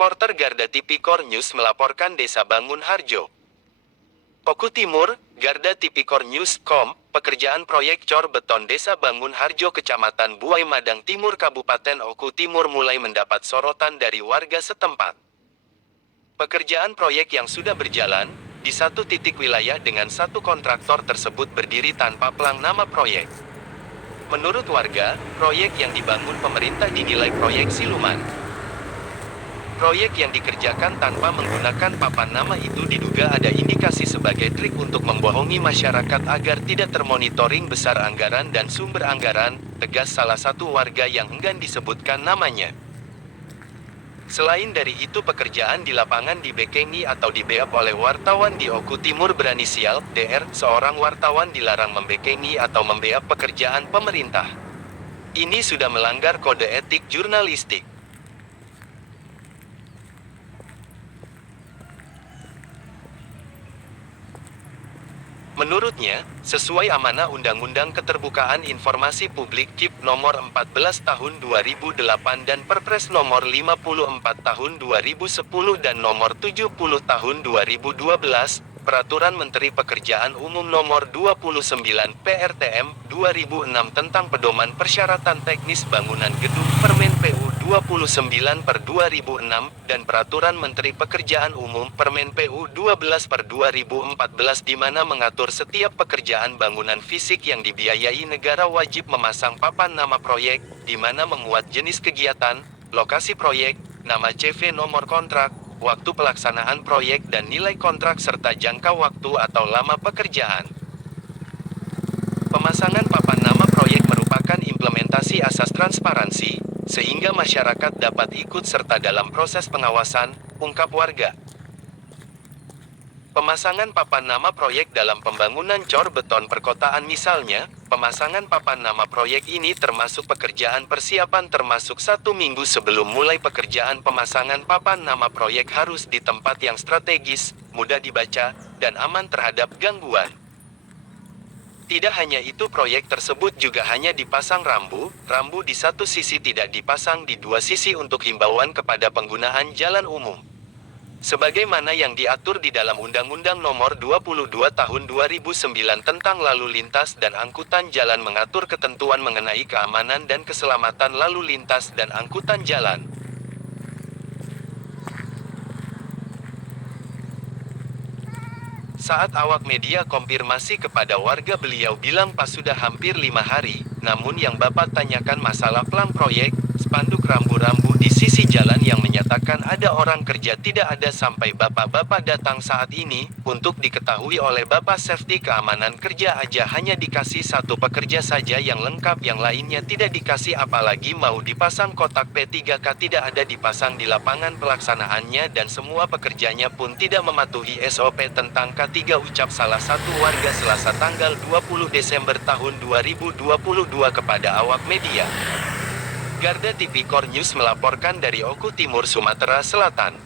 Reporter Garda Tipikor News melaporkan Desa Bangun Harjo, Oku Timur, Garda Tipikor News.com, pekerjaan proyek cor beton Desa Bangun Harjo Kecamatan Buai Madang Timur Kabupaten Oku Timur mulai mendapat sorotan dari warga setempat. Pekerjaan proyek yang sudah berjalan, di satu titik wilayah dengan satu kontraktor tersebut berdiri tanpa pelang nama proyek. Menurut warga, proyek yang dibangun pemerintah dinilai proyek siluman. Proyek yang dikerjakan tanpa menggunakan papan nama itu diduga ada indikasi sebagai trik untuk membohongi masyarakat agar tidak termonitoring besar anggaran dan sumber anggaran, tegas salah satu warga yang enggan disebutkan namanya. Selain dari itu pekerjaan di lapangan dibekengi atau dibeap oleh wartawan di Oku Timur berinisial DR, seorang wartawan dilarang membekengi atau membeap pekerjaan pemerintah. Ini sudah melanggar kode etik jurnalistik. Menurutnya, sesuai amanah Undang-Undang Keterbukaan Informasi Publik KIP Nomor 14 Tahun 2008 dan Perpres Nomor 54 Tahun 2010 dan Nomor 70 Tahun 2012, Peraturan Menteri Pekerjaan Umum Nomor 29 PRTM 2006 tentang Pedoman Persyaratan Teknis Bangunan Gedung Permen PU 29/2006 dan Peraturan Menteri Pekerjaan Umum Permen PU 12/2014 di mana mengatur setiap pekerjaan bangunan fisik yang dibiayai negara wajib memasang papan nama proyek, di mana memuat jenis kegiatan, lokasi proyek, nama CV nomor kontrak, waktu pelaksanaan proyek dan nilai kontrak serta jangka waktu atau lama pekerjaan. Pemasangan papan nama proyek merupakan implementasi asas transparansi, sehingga masyarakat dapat ikut serta dalam proses pengawasan, ungkap warga. Pemasangan papan nama proyek dalam pembangunan cor beton perkotaan misalnya, pemasangan papan nama proyek ini termasuk pekerjaan persiapan termasuk 1 minggu sebelum mulai pekerjaan pemasangan papan nama proyek harus di tempat yang strategis, mudah dibaca, dan aman terhadap gangguan. Tidak hanya itu proyek tersebut juga hanya dipasang rambu di satu sisi tidak dipasang di dua sisi untuk himbauan kepada penggunaan jalan umum. Sebagaimana yang diatur di dalam Undang-Undang Nomor 22 Tahun 2009 tentang Lalu Lintas dan Angkutan Jalan mengatur ketentuan mengenai keamanan dan keselamatan lalu lintas dan angkutan jalan. Saat awak media konfirmasi kepada warga beliau bilang pas sudah hampir 5 hari, namun yang Bapak tanyakan masalah pelang proyek, spanduk rambu-rambu di sisi jalan yang menyatakan ada orang kerja tidak ada sampai Bapak-Bapak datang saat ini, untuk diketahui oleh Bapak safety keamanan kerja aja hanya dikasih satu pekerja saja yang lengkap yang lainnya tidak dikasih apalagi mau dipasang kotak P3K tidak ada dipasang di lapangan pelaksanaannya dan semua pekerjanya pun tidak mematuhi SOP tentang K3 ucap salah satu warga Selasa tanggal 20 Desember tahun 2022 kepada awak media. Garda Tipikor News melaporkan dari Oku Timur, Sumatera Selatan.